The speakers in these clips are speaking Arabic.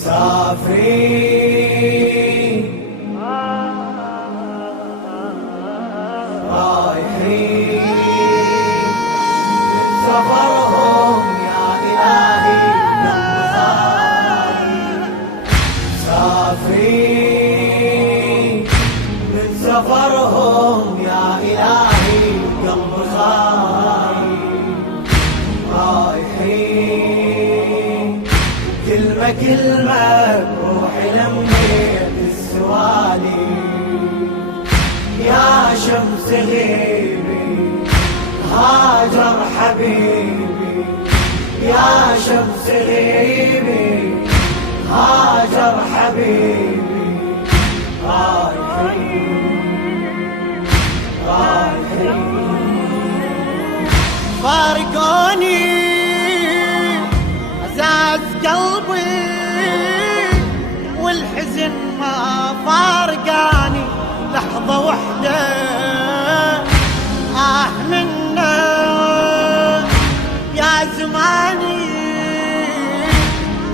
مسافرين رايحين من سفرهم يا إلهي قلب خايف. مسافرين من سفرهم يا إلهي قلب خايف. رايحين كلمة كلمة روحي لميت السوالي. يا شمس غيبي هاجر حبيبي. يا شمس غيبي هاجر حبيبي. رايحين رايحين فارقوني عزاز قلبي والحزن ما فارقاني لحظة وحدة. منا يا زماني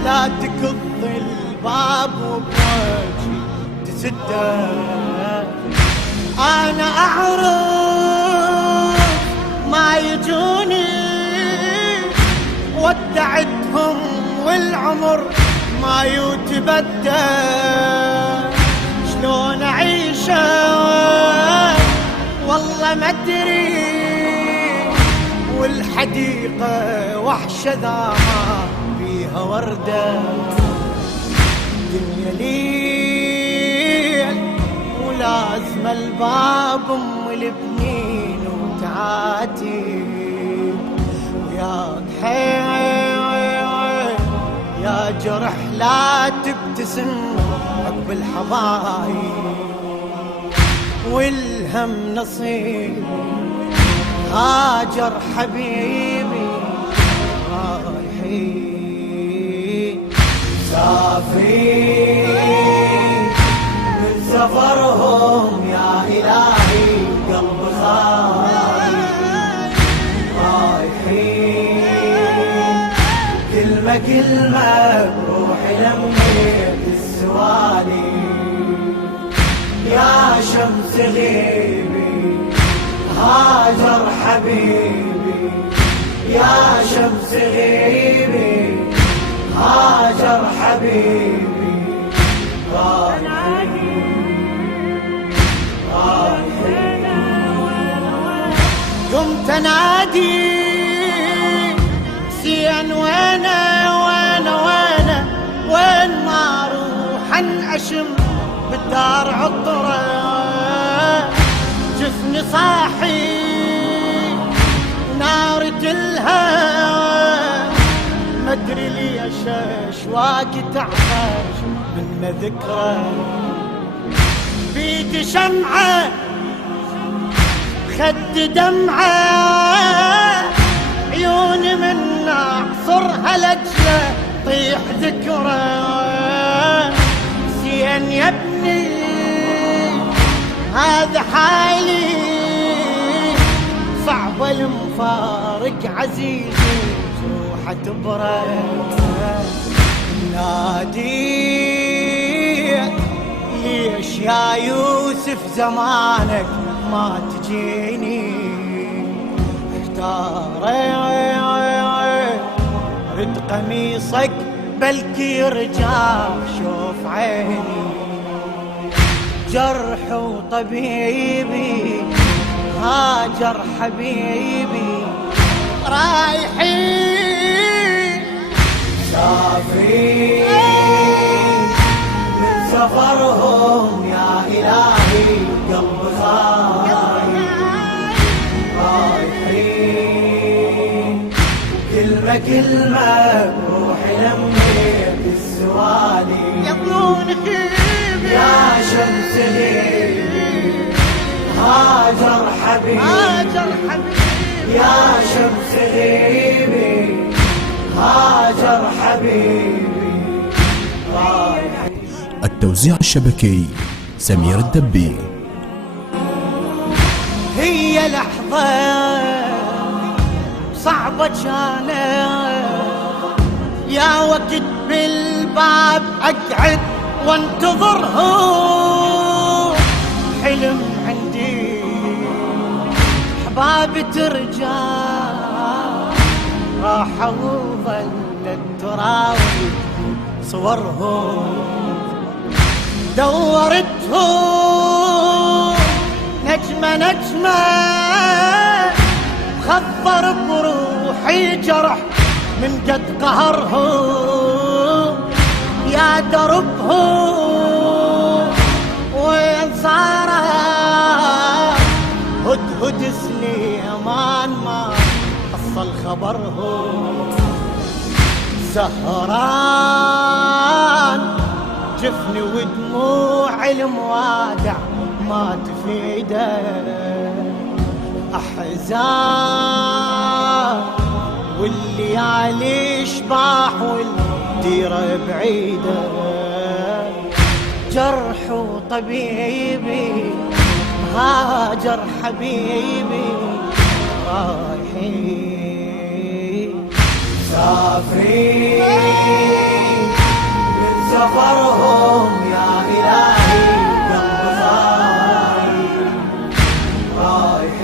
لا تكض الباب وبوجهي تسده. أنا أعرف ما يجوني ودعتهم والعمر ما يتبدى. شلون أعيشه والله ما أدري والحديقة وحشة ذا ما فيها وردة. دنيا ليل ولازم الباب أم البنين وتعاتي. وياك حيل يا جرح لا تبتسم عقب الحبايب. والهم نصيب هاجر حبيبي. رايحين مسافرين من سفرهم يا إلهي قلب خايف. رايحين كلمة كلمة روحي لميت السوالي. يا شمس غيبي هاجر حبيبي. يا شمس غيبي هاجر حبيبي. رايحين قمت انادي زين وانا وين ما اروح انأشم بالدار عطرة. جفني صاحي نارة الهوى مدري ليش اشواقي تعفش من ذكرى. بيدي شمعة خد دمعة عيوني من اعصرها لجلة طيح ذكرى. زين يا ابني هذا حالي صعب المفارق عزيزي روح تبرد. نادي ليش يا يوسف زمانك ما تجيني. احتار رد قميصك بلكي يرجع شوف عيني. جرح وطبيبي هاجر حبيبي. رايحين مسافرين من سفرهم يا إلهي قلب خايف. رايحين كلمة كلمة روحي لميت السوالي. يا شمس غيبي هاجر حبيبي. يا شمس غيبي هاجر حبيبي. التوزيع الشبكي سمير الدبي. هي لحظة صعبة كانت يا وقت بالبال الباب أقعد وانتظره، حلم عندي أحبابي ترجع، راحوا ظلت تراوي صورهم، دورتهم نجمة نجمة، خضر بروحي جرح من قد قهرهم، يا دربهم وين صارت هدهد سليمان ما حصل خبرهم، سهران جفني ودموع الموادع ما تفيده، أحزان والليالي شباح والديرة بعيدة، جرح وطبيبي هاجر حبيبي رايحين مسافرين من سفرهم، يا إلهي قلب صاير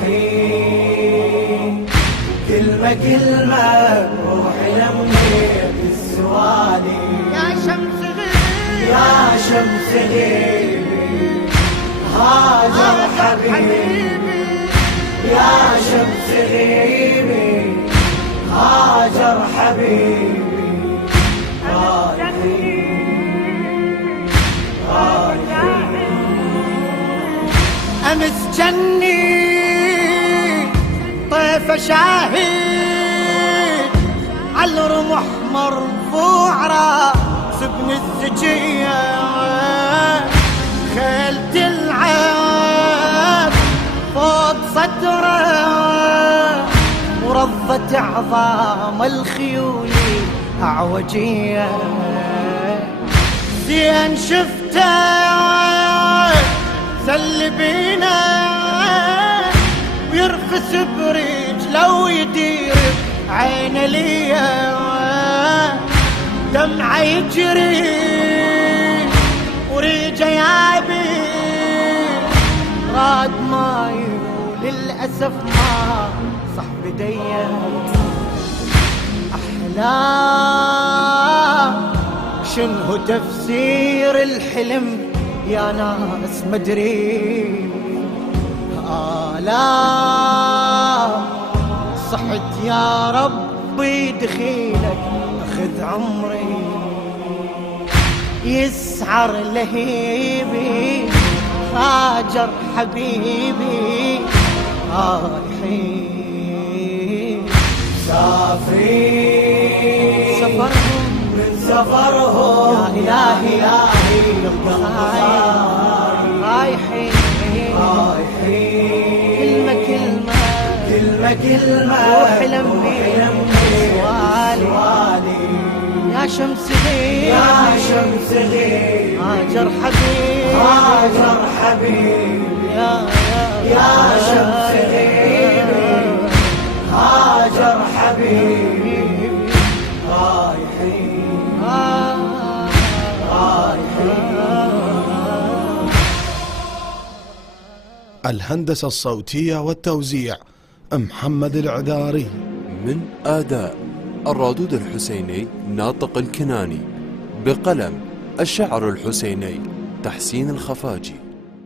رايحين، كلمة كلمة روحي لميت السوالي، يا شمس غيبي يا شمس غيبي هاجر حبيبي، يا شمس غيبي هاجر حبيبي رايحين رايحين. أمس جني طيف شاهد عالرمح مرفوع راس ابن الزكية، خيل تلعب فوق صدره ورضت عظام الخيول أعوجية، زين شفته سل بينا ويرفس برجله ويدير عين ليا، دمعه يجري وريجه يابي، راد ماي للأسف ما صح بديا، أحلام شنو تفسير الحلم يا ناس مدري، آلام صحت يا ربي دخيلك أخذ عمري، يسعر لهيبي هاجر حبيبي رايحين مسافرين سفرهم من سفرهم، يا إلهي رايحين رايحين، كلمة كلمة كلمة كلمة روحي لمي سوالي، يا شمس غيبي يا شمس غيبي هاجر حبيبي هاجر حبيبي، يا شمس غيبي هاجر حبيبي رايحين رايحين. الهندسة الصوتية والتوزيع محمد العذاري. من آداء الرادود الحسيني ناطق الكناني، بقلم الشعر الحسيني تحسين الخفاجي.